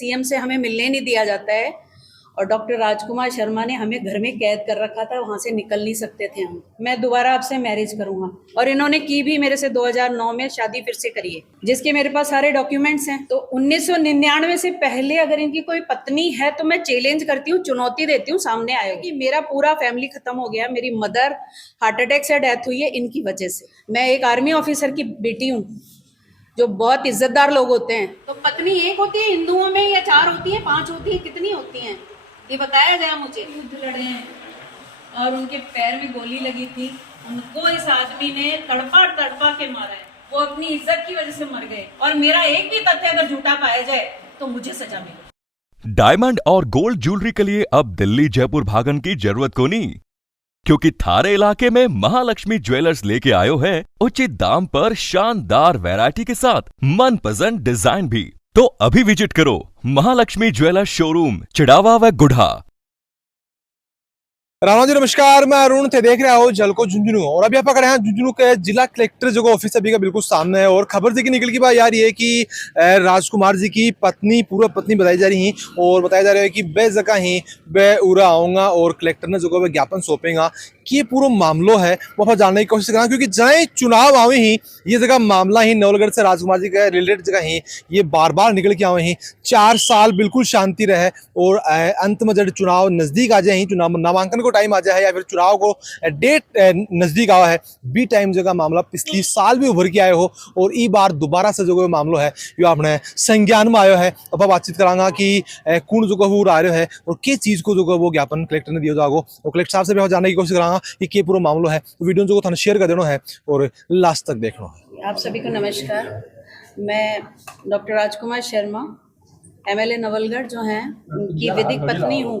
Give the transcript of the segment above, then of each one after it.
CM से हमें मिलने नहीं दिया जाता है और डॉक्टर राजकुमार शर्मा ने हमें घर में कैद कर रखा था, वहां से निकल नहीं सकते थे हम। मैं दोबारा आपसे मैरिज करूंगा और इन्होंने की भी मेरे से 2009 में शादी फिर से करी है, जिसके मेरे पास सारे डॉक्यूमेंट्स हैं। तो 1999 से पहले अगर इनकी कोई पत्नी है तो मैं चैलेंज करती हूँ, चुनौती देती हूँ, सामने आए कि मेरा पूरा फैमिली खत्म हो गया। मेरी मदर हार्ट अटैक से डेथ हुई है इनकी वजह से। मैं एक आर्मी ऑफिसर की बेटी हूँ, जो बहुत इज्जतदार लोग होते हैं। तो पत्नी एक होती है हिंदुओं में, या 4 होती है, 5 होती है, कितनी होती हैं ये बताया गया मुझे। युद्ध लड़े हैं और उनके पैर में गोली लगी थी, उनको इस आदमी ने तड़पा तड़पा के मारा है। वो अपनी इज्जत की वजह से मर गए और मेरा एक भी तथ्य अगर झूठा पाया जाए तो मुझे सजा मिले। डायमंड और गोल्ड ज्वेलरी के लिए अब दिल्ली जयपुर भागन की जरूरत को नहीं, क्योंकि थारे इलाके में महालक्ष्मी ज्वेलर्स लेके आयो है उचित दाम पर शानदार वैरायटी के साथ मनपसंद डिजाइन भी। तो अभी विजिट करो महालक्ष्मी ज्वेलर्स शोरूम चिड़ावा व गुढ़ा। राणा जी नमस्कार, मैं अरुण थे, देख रहे हो जलको झुंझुनू। और अभी आप पकड़े हैं झुंझुनू के जिला कलेक्टर जो ऑफिस अभी का बिल्कुल सामने है। और खबर जी की निकल की बात यार ये कि राजकुमार जी की पत्नी, पूर्व पत्नी बताई जा रही और बताया जा रहा है कि बेजगह ही बे उरा आऊंगा और कलेक्टर ने जो ज्ञापन सौंपेगा कि ये पूरा मामलो है वो आप जानने की कोशिश करें, क्योंकि जहाँ चुनाव आवे ही ये जगह मामला ही नवलगढ़ से राजकुमार जी के रिलेटेड जगह ही ये बार बार निकल के आवे ही। 4 साल बिल्कुल शांति रहे और अंत में जब चुनाव नजदीक आ जाए ही, चुनाव नामांकन को टाइम आ जाए या फिर चुनाव को डेट नजदीक आवा है, बी टाइम जगह मामला पिछली साल भी उभर के आए हो और ई बार दोबारा से जो मामलो है यो आपने संज्ञान में आयो है। अब बातचीत करांगा कि कौन जो वो आ रहा है और किस चीज को जो वो ज्ञापन कलेक्टर ने दिया जागो और कलेक्टर साहब से भी जानने की कोशिश करांगा कि क्या पूरा मामलो है। वीडियो जो थाने शेयर कर देना है और लास्ट तक देखना है। आप सभी को नमस्कार। मैं डॉक्टर राजकुमार शर्मा एमएलए नवलगढ़ जो हैं उनकी विधिक पत्नी हूँ।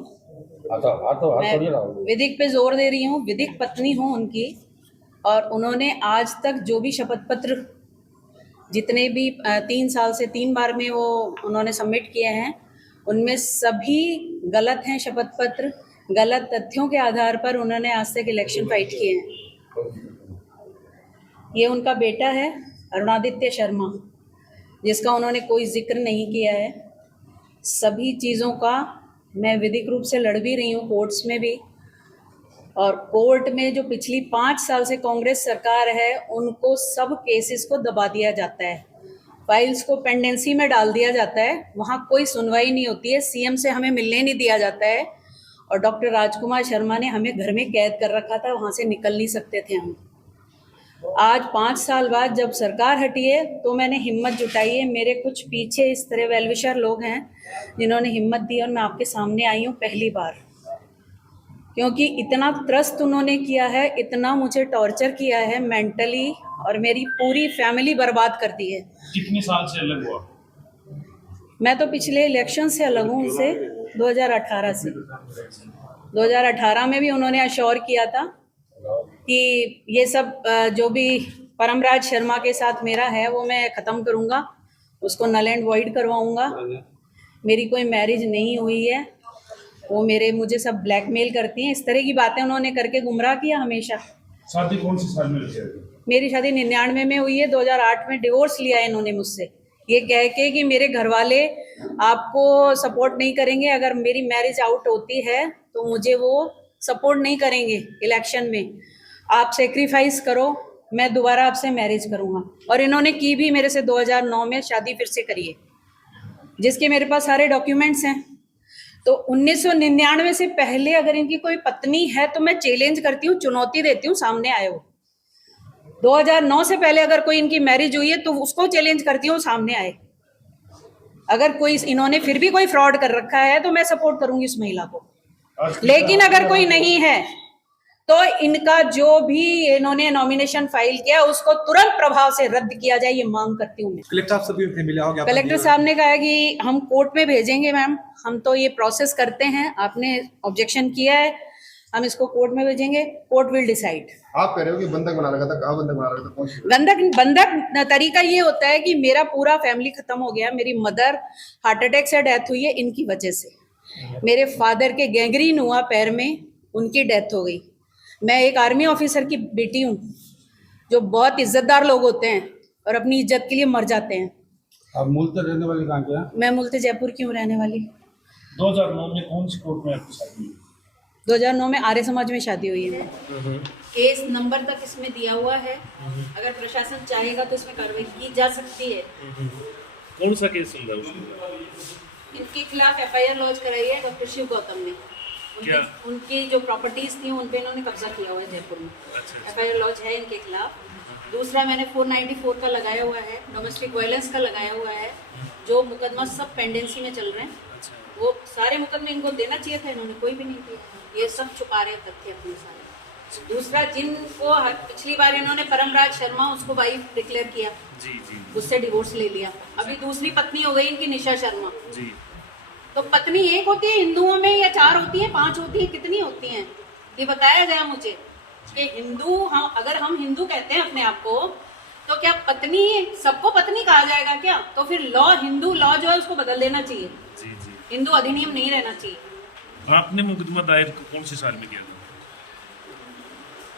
मैं विधिक पे जोर दे रही हूँ, विधिक पत्नी हूँ उनकी। और उन्होंने आज तक जो भी शपथ पत्र जितने भी 3 साल से 3 बार में वो उन्होंने सबमिट किए हैं, उनमें सभी गलत हैं शपथ पत्र। गलत तथ्यों के आधार पर उन्होंने आज तक इलेक्शन फाइट किए हैं। ये उनका बेटा है अरुणादित्य शर्मा, जिसका उन्होंने कोई जिक्र नहीं किया है। सभी चीज़ों का मैं विधिक रूप से लड़ भी रही हूँ कोर्ट्स में भी, और कोर्ट में जो पिछली 5 साल से कांग्रेस सरकार है उनको सब केसेस को दबा दिया जाता है, फाइल्स को पेंडेंसी में डाल दिया जाता है, वहाँ कोई सुनवाई नहीं होती है, सीएम से हमें मिलने नहीं दिया जाता है। और डॉक्टर राजकुमार शर्मा ने हमें घर में कैद कर रखा था, वहाँ से निकल नहीं सकते थे हम। आज 5 साल बाद जब सरकार हटी है तो मैंने हिम्मत जुटाई है। मेरे कुछ पीछे इस तरह वेलविशर लोग हैं जिन्होंने हिम्मत दी और मैं आपके सामने आई हूँ पहली बार, क्योंकि इतना त्रस्त उन्होंने किया है, इतना मुझे टॉर्चर किया है मेंटली, और मेरी पूरी फैमिली बर्बाद कर दी है। कितने साल से अलग हुआ? मैं तो पिछले इलेक्शन से अलग हूँ उनसे, 2018 से। 2018 में भी उन्होंने अश्योर किया था कि ये सब जो भी परमराज शर्मा के साथ मेरा है वो मैं ख़त्म करूँगा, उसको नल एंड वॉइड करवाऊँगा। मेरी कोई मैरिज नहीं हुई है, वो मुझे सब ब्लैकमेल करती हैं, इस तरह की बातें उन्होंने करके गुमराह किया हमेशा। शादी कौन सी साल में हुई? मेरी शादी 99 में हुई है। 2008 में डिवोर्स लिया है इन्होंने मुझसे, ये कह के कि मेरे घर वाले आपको सपोर्ट नहीं करेंगे, अगर मेरी मैरिज आउट होती है तो मुझे वो सपोर्ट नहीं करेंगे इलेक्शन में, आप सेक्रीफाइस करो, मैं दोबारा आपसे मैरिज करूँगा। और इन्होंने की भी मेरे से 2009 में शादी फिर से करी है, जिसके मेरे पास सारे डॉक्यूमेंट्स हैं। तो 1999 से पहले अगर इनकी कोई पत्नी है तो मैं चैलेंज करती हूँ, चुनौती देती हूँ, सामने आए हो। 2009 से पहले अगर कोई इनकी मैरिज हुई है तो उसको चैलेंज करती हूँ, सामने आए। अगर कोई इन्होंने फिर भी कोई फ्रॉड कर रखा है तो मैं सपोर्ट करूंगी उस महिला को, लेकिन अगर कोई नहीं है तो इनका जो भी इन्होंने नॉमिनेशन फाइल किया उसको तुरंत प्रभाव से रद्द किया जाए, ये मांग करती हूँ मैं। कलेक्टर साहब से भी मिला होगा? कलेक्टर साहब ने कहा कि हम कोर्ट में भेजेंगे मैम, हम तो ये प्रोसेस करते हैं, आपने ऑब्जेक्शन किया है, हम इसको कोर्ट में भेजेंगे, कोर्ट विल डिसाइड। आप कह रहे हो कि बंधक बना रखा था, कहाँ बंधक बना रखा था? बंधक तरीका ये होता है कि मेरा पूरा फैमिली खत्म हो गया, मेरी मदर हार्ट अटैक से डेथ हुई है इनकी वजह से, मेरे फादर के गैंग्रीन हुआ पैर में, उनकी डेथ हो गई। मैं एक आर्मी ऑफिसर की बेटी हूँ, जो बहुत इज्जतदार लोग होते हैं और अपनी इज्जत के लिए मर जाते हैं। आप मूलतः रहने वाले कहाँ के हैं? मैं मूलतः जयपुर की हूँ रहने वाली। 2009 में कौन सी कोर्ट में आपकी शादी हुई? 2009 में आर्य समाज में शादी हुई है। केस नंबर तक इसमें दिया हुआ है, अगर प्रशासन चाहेगा तो इसमें कार्रवाई की जा सकती है। कौन सा केस चल रहा है उसमें? इनके खिलाफ FIR लॉन्च कराई है डॉक्टर शिव गौतम ने। क्या? उनकी जो प्रॉपर्टीज थी उन पे इन्होंने कब्जा किया हुआ है जयपुर में। FIR लॉन्च है इनके खिलाफ। दूसरा मैंने 494 का लगाया हुआ है, डोमेस्टिक वायलेंस का लगाया हुआ है, जो मुकदमा सब पेंडेंसी में चल रहे हैं। वो सारे मुकदमे इनको देना चाहिए था, इन्होंने कोई भी नहीं दिया। ये सब छुपा रहे तथ्य अपने सारे। दूसरा, जिनको पिछली बार इन्होंने परमराज शर्मा उसको वाइफ डिक्लेयर किया, जी जी उससे डिवोर्स ले लिया। अभी दूसरी पत्नी हो गई इनकी निशा शर्मा। जी। तो पत्नी एक होती है हिंदुओं में, या 4 होती है, 5 होती है, कितनी होती हैं? ये बताया जाए मुझे कि हिंदू अगर हम हिंदू कहते हैं अपने आप को, तो क्या पत्नी सबको पत्नी कहा जाएगा क्या? तो फिर लॉ, हिंदू लॉ जो है उसको बदल देना चाहिए। जी जी। हिंदू अधिनियम नहीं रहना चाहिए। आपने मुकदमा दायर कौन से साल में किया था?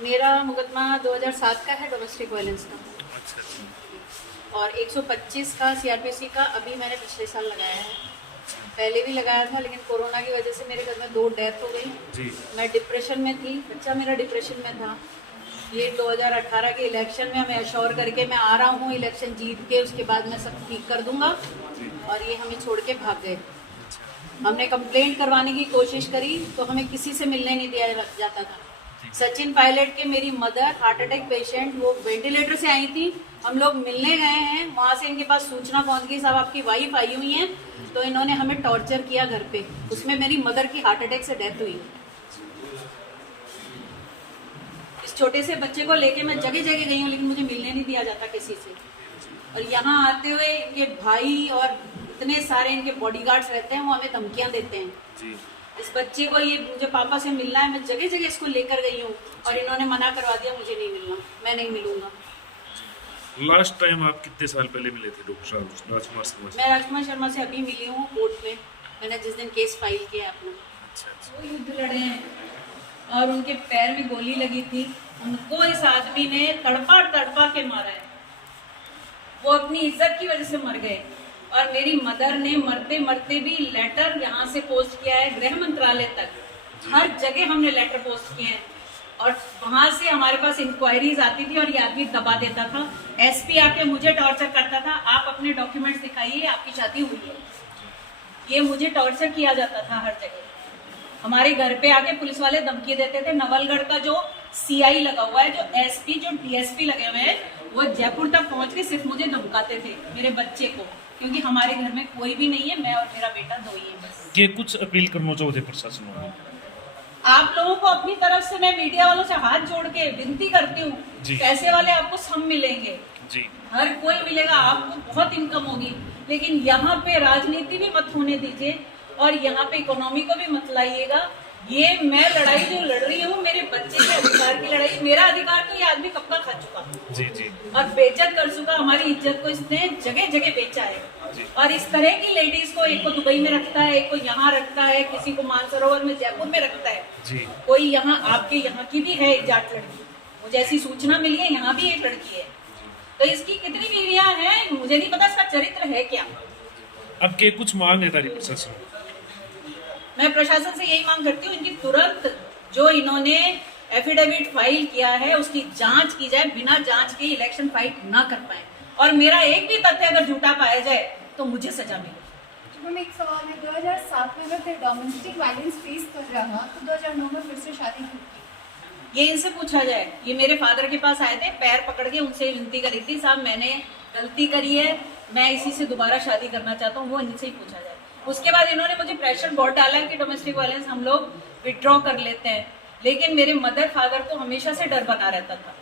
मेरा मुकदमा 2007 का है, डोमेस्टिक वायलेंस का। अच्छा अच्छा। और 125 का CRPC का अभी मैंने पिछले साल लगाया है। पहले भी लगाया था, लेकिन कोरोना की वजह से मेरे घर में 2 डेथ हो गई। जी। मैं डिप्रेशन में थी, बच्चा मेरा डिप्रेशन में था। ये 2018 के इलेक्शन में हमें अश्योर करके मैं आ रहा हूँ, इलेक्शन जीत के उसके बाद मैं सब ठीक कर दूंगा, और ये हमें छोड़ के भाग गए। हमने कंप्लेंट करवाने की कोशिश करी तो हमें किसी से मिलने नहीं दिया जाता था। सचिन पायलट के मेरी मदर हार्ट अटैक पेशेंट, वो वेंटिलेटर से आई थी, हम लोग मिलने गए हैं, वहाँ से इनके पास सूचना पहुँच गई साहब आपकी वाइफ आई हुई हैं, तो इन्होंने हमें टॉर्चर किया घर पे। उसमें मेरी मदर की हार्ट अटैक से डेथ हुई। इस छोटे से बच्चे को लेके मैं जगह जगह गई हूँ, लेकिन मुझे मिलने नहीं दिया जाता किसी से। और यहाँ आते हुए इनके भाई और इतने सारे इनके बॉडीगार्ड्स रहते हैं, वो हमें धमकियाँ देते हैं। जी। इस बच्चे को, ये मुझे पापा से मिलना है, मैं जगह जगह इसको लेकर गई हूँ, और इन्होंने मना करवा दिया, मुझे नहीं मिलना, मैं नहीं मिलूंगा। लास्ट टाइम आप कितने साल पहले मिले थे डॉक्टर राजकुमार शर्मा से? मैं राजकुमार शर्मा से अभी मिली हूँ कोर्ट में, मैंने जिस दिन केस फाइल किया अपना। अच्छा अच्छा। वो युद्ध लड़े हैं और उनके पैर में गोली लगी थी, उनको इस आदमी ने तड़पा तड़पा के मारा है। वो अपनी इज्जत की वजह से मर गए। और मेरी मदर ने मरते मरते भी लेटर यहाँ से पोस्ट किया है गृह मंत्रालय तक, हर जगह हमने लेटर पोस्ट किए हैं, और वहां से हमारे पास इंक्वायरीज आती थी और ये आदमी दबा देता था। SP आके मुझे टॉर्चर करता था, आप अपने डॉक्यूमेंट्स दिखाइए, आपकी शादी हुई है। ये मुझे टॉर्चर किया जाता था हर जगह। हमारे घर पे आके पुलिस वाले धमकी देते थे। नवलगढ़ का जो CI लगा हुआ है, जो SP, जो DSP लगे हुए हैं, वो जयपुर तक पहुंच के सिर्फ मुझे धमकाते थे, मेरे बच्चे को, क्योंकि हमारे घर में कोई भी नहीं है, मैं और मेरा बेटा 2 ही है बस। ये कुछ अपील करना चाहते प्रशासन को? आप लोगों को अपनी तरफ से मैं मीडिया वालों से हाथ जोड़ के विनती करती हूँ, पैसे वाले आपको सब मिलेंगे जी, हर कोई मिलेगा, आपको बहुत इनकम होगी, लेकिन यहाँ पे राजनीति भी मत होने दीजिए और यहाँ पे इकोनॉमी को भी मत लाइएगा। ये मैं लड़ाई जो लड़ रही हूँ, मेरे बच्चे के अधिकार की लड़ाई, मेरा अधिकार तो ये आदमी कब का खा चुका जी जी, और बेइज्जत कर चुका। हमारी इज्जत को इसने जगह जगह बेचा है, और इस तरह की लेडीज को, एक को दुबई में रखता है, एक को यहाँ रखता है, किसी को मानसरोवर में जयपुर में रखता है जी। कोई यहाँ आपके यहाँ की भी है जाट लड़की, मुझे ऐसी सूचना मिली है, यहाँ भी एक लड़की है। तो इसकी कितनी बीवियां हैं मुझे नहीं पता, इसका चरित्र है क्या। अब के कुछ मांग है तारी प्रशासन? मैं प्रशासन से यही मांग करती हूँ, इनकी तुरंत जो इन्होंने एफिडेविट फाइल किया है उसकी जांच की जाए, बिना जांच के इलेक्शन फाइट ना कर पाए, और मेरा एक भी तथ्य अगर झूठा पाया जाए तो मुझे सजा मिले। मैम एक सवाल है, 2007 में अगर डोमेस्टिक वायलेंस फेस कर रहा तो 2009 में फिर से शादी क्यों की? ये इनसे पूछा जाए। ये मेरे फादर के पास आए थे, पैर पकड़ के उनसे विनती करी थी, साहब मैंने गलती करी है, मैं इसी से दोबारा शादी करना चाहता हूँ, वो इनसे ही पूछा जाए। उसके बाद इन्होंने मुझे प्रेशर बहुत डाला कि डोमेस्टिक वायलेंस हम लोग विड्रॉ कर लेते हैं, लेकिन मेरे मदर फादर को हमेशा से डर बना रहता था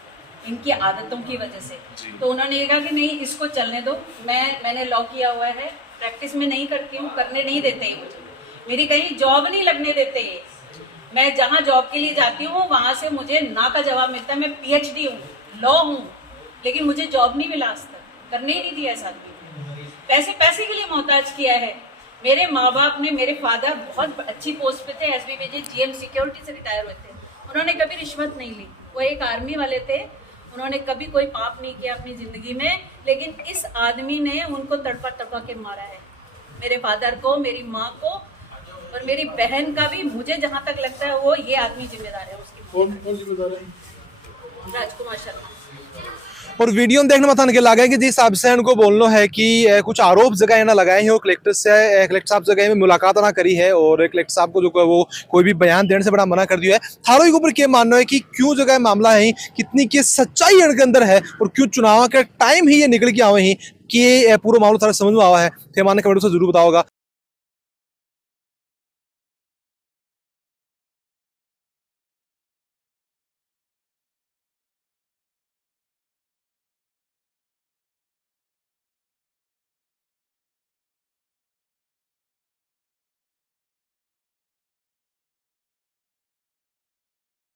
इनकी आदतों की वजह से। तो उन्होंने कहा कि नहीं इसको चलने दो, मैंने लॉ किया हुआ है, प्रैक्टिस में नहीं करती हूँ, करने नहीं देते हैं मुझे, मेरी कहीं जॉब नहीं लगने देते हैं। मैं जहाँ जॉब के लिए जाती हूँ वहां से मुझे ना का जवाब मिलता है। मैं PhD हूँ, लॉ हूँ, लेकिन मुझे जॉब नहीं मिला आज तक, करने ही नहीं दिया इस आदमी। पैसे के लिए मोहताज किया है। मेरे माँ बाप ने, मेरे फादर बहुत अच्छी पोस्ट पे थे, SBBJ GM सिक्योरिटी से रिटायर हुए थे, उन्होंने कभी रिश्वत नहीं ली। वो एक आर्मी वाले थे, उन्होंने कभी कोई पाप नहीं किया अपनी जिंदगी में, लेकिन इस आदमी ने उनको तड़पा तड़पा के मारा है, मेरे फादर को, मेरी माँ को और मेरी बहन का भी। मुझे जहाँ तक लगता है वो ये आदमी जिम्मेदार है उसकी। कौन कौन जिम्मेदार है? राजकुमार शर्मा। और वीडियो में देखने में थाने के लगा है कि जिस हिसाब से इनको बोलना है कि कुछ आरोप जगह ना लगाए हैं और कलेक्टर साहब जगह में मुलाकात ना करी है और कलेक्टर साहब को जो वो कोई भी बयान देने से बड़ा मना कर दिया है। थारों के ऊपर क्या मानना है कि क्यों जगह मामला है, कितनी की सच्चाई इनके अंदर है और क्यों चुनाव के टाइम ही ये निकल के आवे हैं कि ये पूरा मामला थारा समझ में आवा है? थे माने कमेंट से जरूर बताओगा।